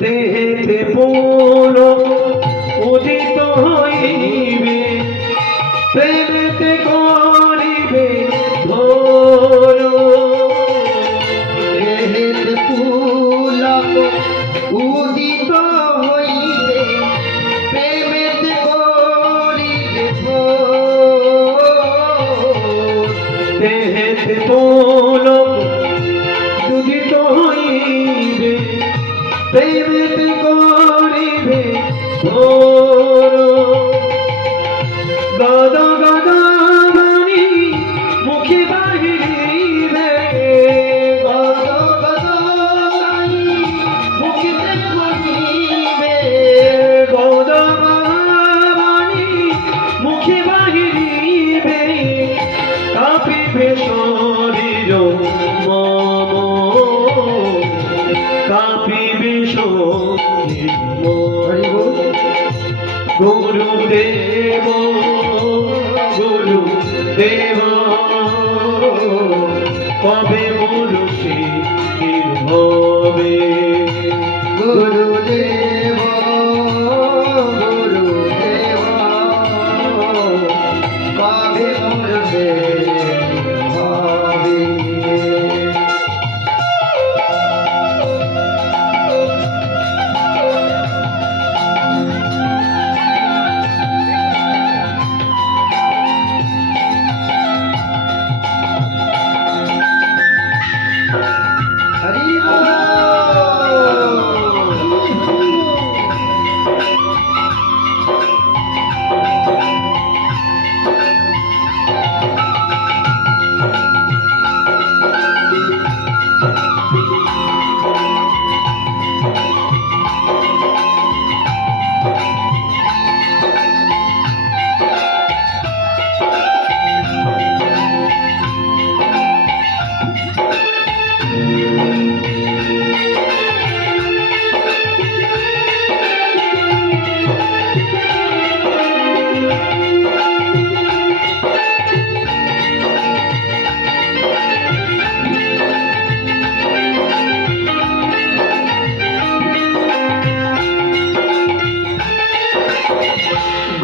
দেহেতে পুল উদিত হইবে প্রেমেতে করিবে ভোর দেহেতে পুলক উদিত হইবে প্রেমেতে করিবে ভোর দেহেতে পুল উদিত হইবে প্রেমেতে করিবে ভোর গদ গদ বাণী মুখে বাহিরিবে গদ গদ বাণী মুখে করিবে গদ বাণী মুখে বাহিরিবে কাঁপিবে শরীর মম কাঁপিবে শরীর মম গুরুদেব গুরুদেব কবে মনুষ্য হবে গুরুদেব গুরুদেব কবে মরবে হবে হরি বল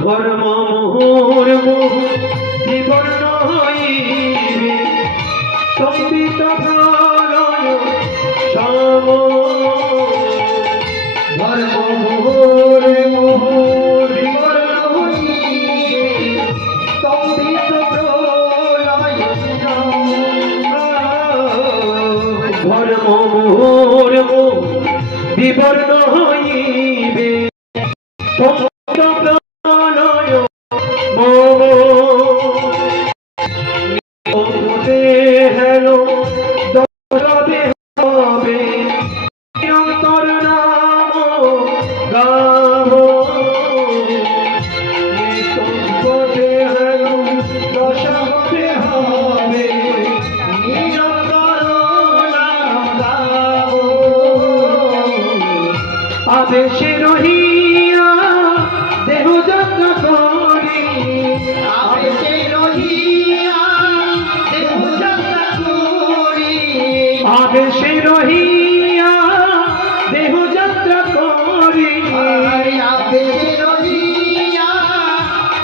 ঘর্ম মোহর মোহ বিবর্ণ হইবে সম্বিত প্রলয় সম ধর্ম মোহর মোহর বিবর্ণ হইবে স্তম্ভিত প্রলয় ঘর্ম মোহর মোহ বিবর্ণ হইবে সম্বিত প্রলয় মম হেলো দরবে হবে নিরন্তর নাম গাব নিঃসংকোচে হেলো দশাবে হবে নিরন্তর নাম গাব আদেশে রহিয়া দেহ যাত্রা করি আবেশে রহিয়া দেহ যাত্রা করি আদেশে রহিয়া দেহ যাত্রা করি আবেশে রহিয়া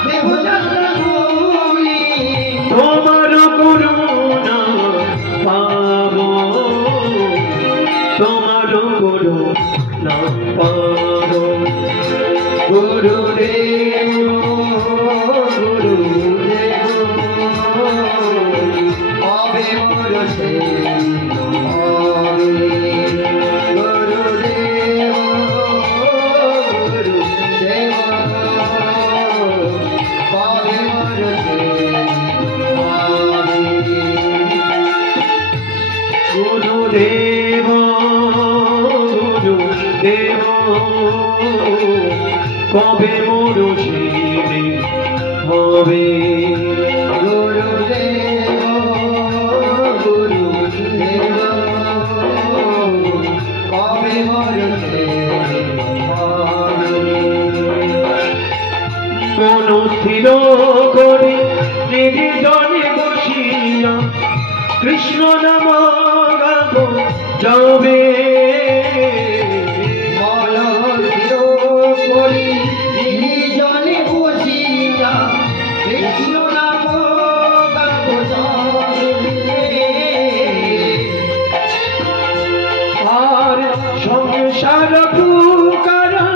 দেহ যাত্রা করি তোমার করুণা পাব তোমার করুণা পাব গুরুদেব গুরুদেব কবে মরছে হবে গুরুদেব গুরুদেব কবে মরছে হবে গুরুদেব গুরুদেব কবে মরুষিবে হবে গুরুদেব গুরুদেব কবে মরছে হবে মন স্থির করে নির্জনে বসিয়া কৃষ্ণ নাম গাব যাবে মন পুকারা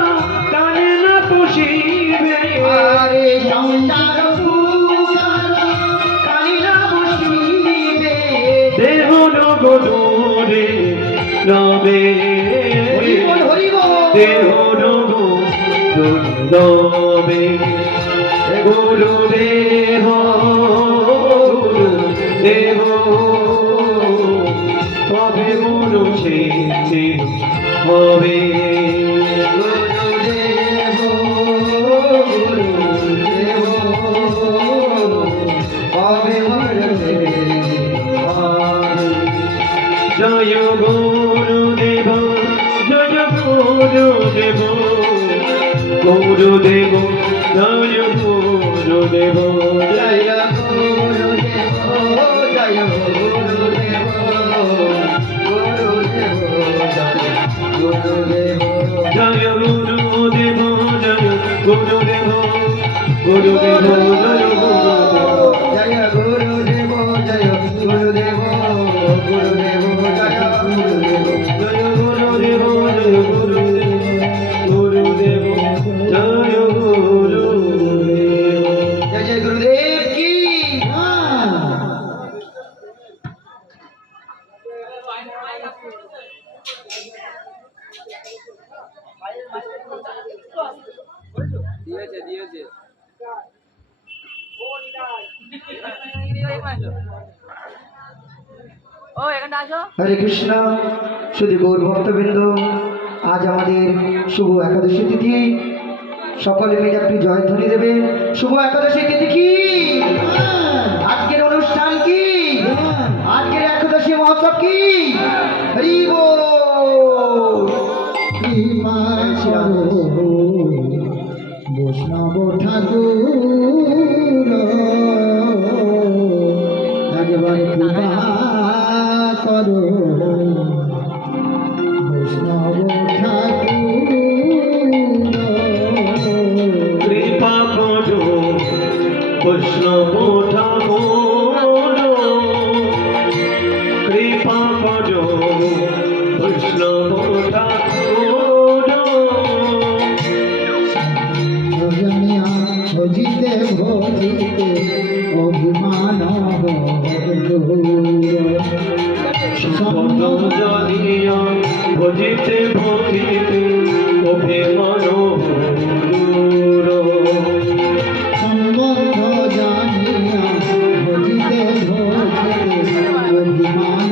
টানে না পুষিবে আরে সংসার পুকারা কানে না বসিবে দেহ নগরে রবে হরি বল দেহ নগরে গুরু দেহ তবে মনুষে হবে গুরুদেব গুরুদেব হবে মরতে জয় গুরুদেব জয় গুরুদেব গুরুদেব জয় গুরুদেব জয় গুরুদেব জয় গুরুদেব গুরুদেব গুরুদেব জয় গুরুদেব জয় গুরুদেব গুরুদেব জয় গুরুদেব জয় গুরুদেব জয় গুরুদেব গুরুদেব জয় গুরুদেব জয় গুরুদেব জয় গুরুদেব গুরুদেব জয় গুরুদেব जय जय गुरुदेव की দিয়েছে দিয়েছে ও এখানে আসো हरे कृष्णा শুধু গৌর ভক্তবৃন্দ আজ আমাদের শুভ একাদশী তিথি সকলে মিলে একটি জয়ধ্বনি দেবে শুভ একাদশী তিথি কি আজকের অনুষ্ঠান কি আজকের একাদশী মহোৎসব কি হরি বল বৈষ্ণব ঠাকুর একবারে কৃপা করো বৈষ্ণব ঠাকুর কৃপা করো বৈষ্ণব ঠাকুর কৃপা করো বৈষ্ণব ঠাকুর ভজনিয়া ভজিতে ভজিতে অভিমান সম্পদ জানিয়া ভজিতে ভজিতে অভিমান দূর সম্বন্ধ জানিয়া ভজিতে ভজিতে অভিমান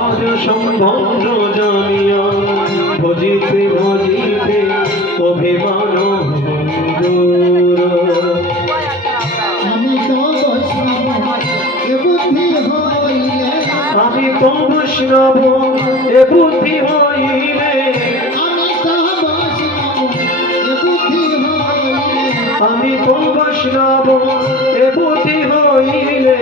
আজ সম্বন্ধ জানিয়া ভজিতে ভজিতে অভিমান দূর আমি তো বৈষ্ণব এ বুদ্ধি হইলে আমি তো বৈষ্ণব এ বুদ্ধি হইলে আমি তো বৈষ্ণব এ বুদ্ধি হইলে আমি তো বৈষ্ণব এ বুদ্ধি হইলে